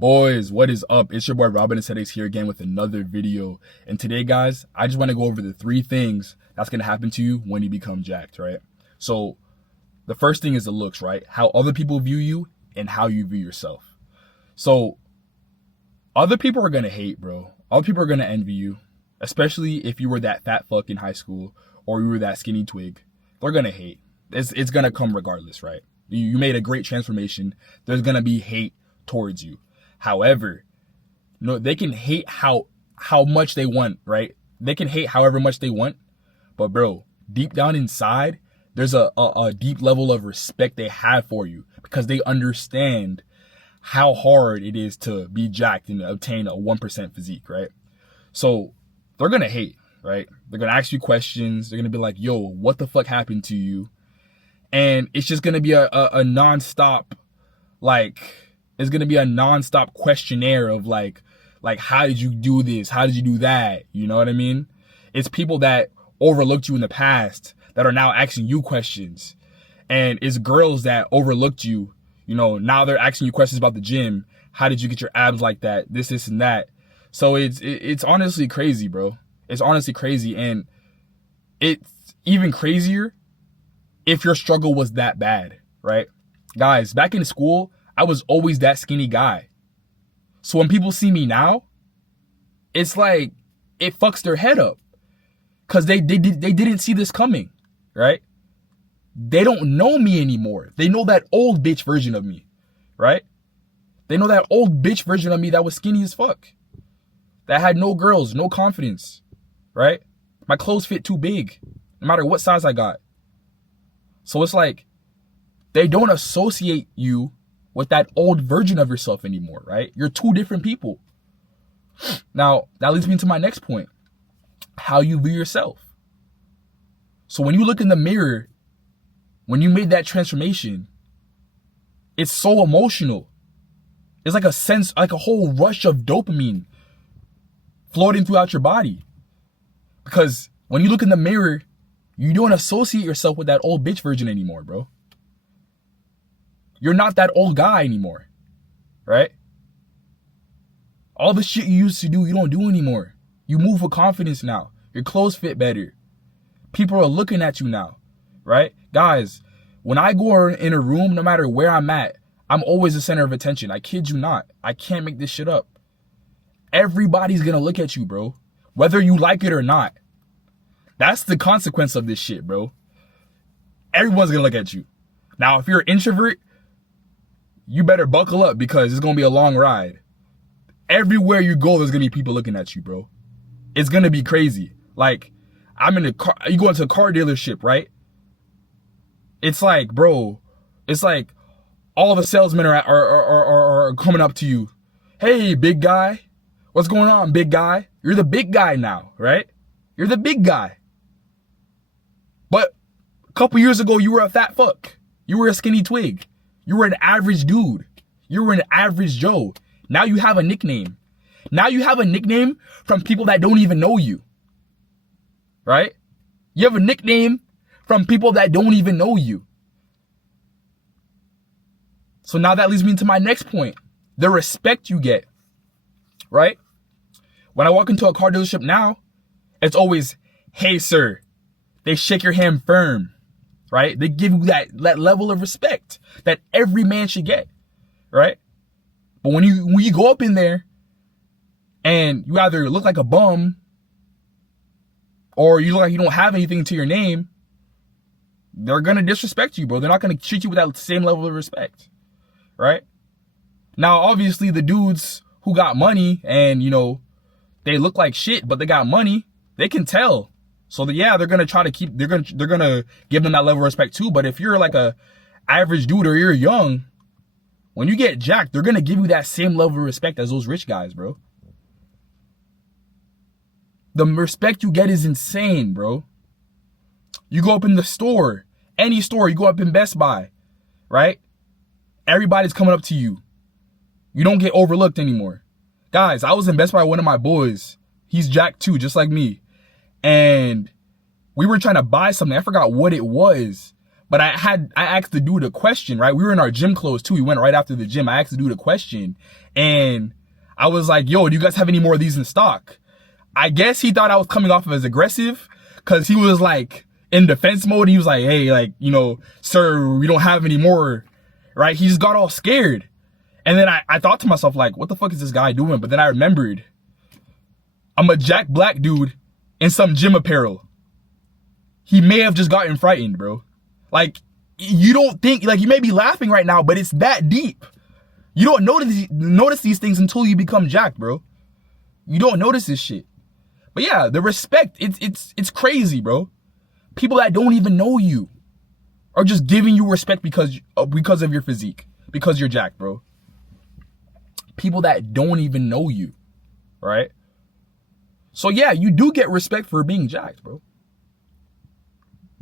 Boys, what is up? It's your boy Robin and Sedex here again with another video. And today, guys, I just want to go over the 3 things that's going to happen to you when you become jacked, right? So the first thing is the looks, right? How other people view you and how you view yourself. So other people are going to hate, bro. Other people are going to envy you, especially if you were that fat fuck in high school or you were that skinny twig. They're going to hate. It's going to come regardless, right? You made a great transformation. There's going to be hate towards you. However, they can hate how much they want, right? They can hate however much they want. But bro, deep down inside, there's a deep level of respect they have for you because they understand how hard it is to be jacked and obtain a 1% physique, right? So they're going to hate, right? They're going to ask you questions. They're going to be like, yo, what the fuck happened to you? And it's just going to be a nonstop, it's going to be a nonstop questionnaire of like, how did you do this? How did you do that? You know what I mean? It's people that overlooked you in the past that are now asking you questions. And it's girls that overlooked you. You know, now they're asking you questions about the gym. How did you get your abs like that? This and that. So it's honestly crazy, bro. It's honestly crazy. And it's even crazier if your struggle was that bad, right? Guys, back in school, I was always that skinny guy. So when people see me now, it's like it fucks their head up because they didn't see this coming, right? They don't know me anymore. They know that old bitch version of me, right? They know that old bitch version of me that was skinny as fuck, that had no girls, no confidence, right? My clothes fit too big, no matter what size I got. So it's like they don't associate you with that old version of yourself anymore, right? You're 2 different people. Now, that leads me to my next point. How you view yourself. So when you look in the mirror, when you made that transformation, it's so emotional. It's like a sense, like a whole rush of dopamine floating throughout your body. Because when you look in the mirror, you don't associate yourself with that old bitch version anymore, bro. You're not that old guy anymore, right? All the shit you used to do, you don't do anymore. You move with confidence now. Your clothes fit better. People are looking at you now, right? Guys, when I go in a room, no matter where I'm at, I'm always the center of attention. I kid you not. I can't make this shit up. Everybody's gonna look at you, bro. Whether you like it or not. That's the consequence of this shit, bro. Everyone's gonna look at you. Now, if you're an introvert, you better buckle up because it's going to be a long ride. Everywhere you go, there's going to be people looking at you, bro. It's going to be crazy. Like, I'm in a car, you go into a car dealership, right? It's like, bro, it's like all the salesmen are coming up to you. Hey, big guy. What's going on, big guy? You're the big guy now, right? You're the big guy. But a couple years ago, you were a fat fuck. You were a skinny twig. You were an average dude. You were an average Joe. Now you have a nickname. Now you have a nickname from people that don't even know you. Right? You have a nickname from people that don't even know you. So now that leads me to my next point. The respect you get. Right? When I walk into a car dealership now, it's always, hey, sir. They shake your hand firm. Right? They give you that level of respect that every man should get, right? But when you go up in there and you either look like a bum or you look like you don't have anything to your name, they're going to disrespect you, bro. They're not going to treat you with that same level of respect, right? Now, obviously, the dudes who got money and, they look like shit, but they got money, they can tell. So they're gonna try to they're gonna give them that level of respect too. But if you're like a average dude or you're young, when you get jacked, they're gonna give you that same level of respect as those rich guys, bro. The respect you get is insane, bro. You go up in the store, any store, you go up in Best Buy, right? Everybody's coming up to you. You don't get overlooked anymore. Guys, I was in Best Buy with one of my boys. He's jacked too, just like me. And we were trying to buy something. I forgot what it was. But I asked the dude a question, right? We were in our gym clothes too. We went right after the gym. I asked the dude a question and I was like, yo, do you guys have any more of these in stock? I guess he thought I was coming off as aggressive because he was like in defense mode. He was like, hey, like, you know, sir, we don't have any more, right? He just got all scared. And then I thought to myself, like, what the fuck is this guy doing? But then I remembered I'm a Jack Black dude in some gym apparel. He may have just gotten frightened, bro. Like, you don't think, like, you may be laughing right now, but it's that deep. You don't notice these things until you become jacked, bro. You don't notice this shit. But yeah, the respect, it's crazy, bro. People that don't even know you are just giving you respect because of your physique, because you're jacked, bro. People that don't even know you, right? So yeah, you do get respect for being jacked, bro.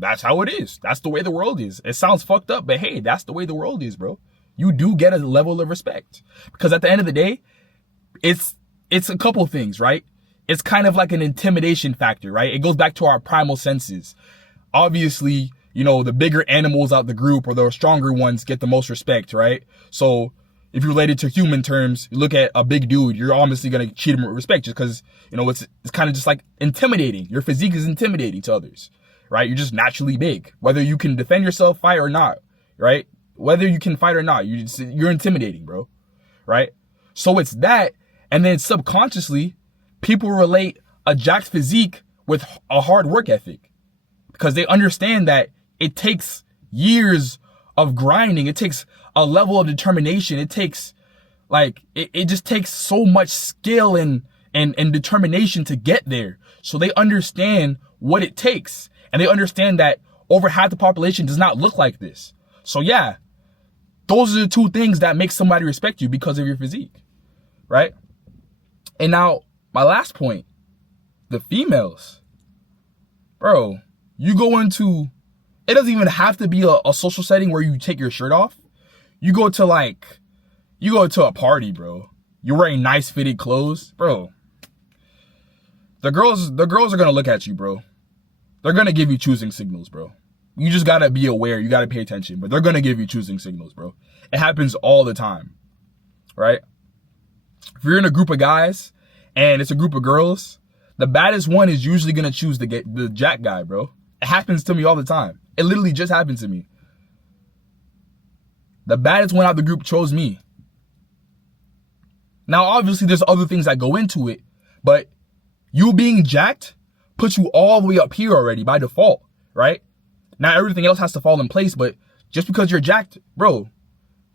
That's how it is. That's the way the world is. It sounds fucked up, but hey, that's the way the world is, bro. You do get a level of respect. Because at the end of the day, it's a couple things, right? It's kind of like an intimidation factor, right? It goes back to our primal senses. Obviously, you know, the bigger animals out the group or the stronger ones get the most respect, right? So if you're related to human terms, you look at a big dude, you're obviously going to treat him with respect just because, you know, it's kind of just like intimidating. Your physique is intimidating to others. Right? You're just naturally big. Whether you can defend yourself, fight or not, right? Whether you can fight or not, you're intimidating, bro. Right? So it's that, and then subconsciously, people relate a jacked physique with a hard work ethic because they understand that it takes years of grinding. It takes a level of determination. It takes, like, it just takes so much skill and determination to get there. So they understand what it takes. And they understand that over half the population does not look like this. So yeah, those are the two things that make somebody respect you because of your physique, right? And now, my last point, the females. Bro, you go into, it doesn't even have to be a social setting where you take your shirt off. You go to a party, bro. You're wearing nice fitted clothes, bro. The girls are gonna look at you, bro. They're going to give you choosing signals, bro. You just got to be aware. You got to pay attention. But they're going to give you choosing signals, bro. It happens all the time, right? If you're in a group of guys and it's a group of girls, the baddest one is usually going to choose the jack guy, bro. It happens to me all the time. It literally just happened to me. The baddest one out of the group chose me. Now, obviously, there's other things that go into it. But you being jacked puts you all the way up here already by default, right? Now everything else has to fall in place, but just because you're jacked, bro,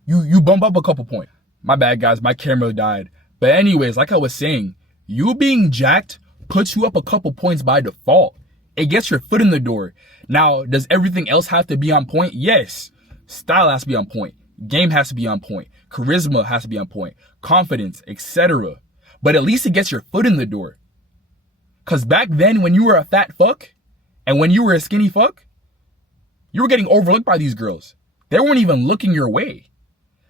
you bump up a couple points. My bad, guys, my camera died. But anyways, like I was saying, you being jacked puts you up a couple points by default. It gets your foot in the door. Now, does everything else have to be on point? Yes. Style has to be on point. Game has to be on point. Charisma has to be on point. Confidence, etc. But at least it gets your foot in the door. Because back then, when you were a fat fuck and when you were a skinny fuck, you were getting overlooked by these girls. They weren't even looking your way.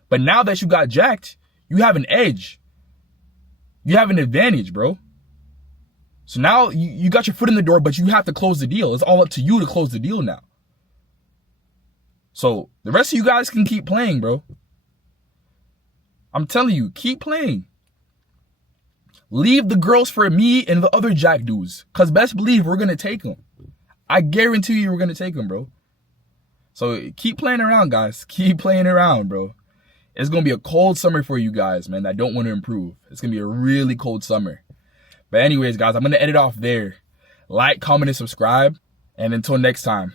But now that you got jacked, you have an edge. You have an advantage, bro. So now you got your foot in the door, but you have to close the deal. It's all up to you to close the deal now. So the rest of you guys can keep playing, bro. I'm telling you, keep playing. Leave the girls for me and the other jack dudes. Because best believe we're going to take them. I guarantee you we're going to take them, bro. So keep playing around, guys. Keep playing around, bro. It's going to be a cold summer for you guys, man, that don't want to improve. It's going to be a really cold summer. But anyways, guys, I'm going to end it off there. Like, comment, and subscribe. And until next time.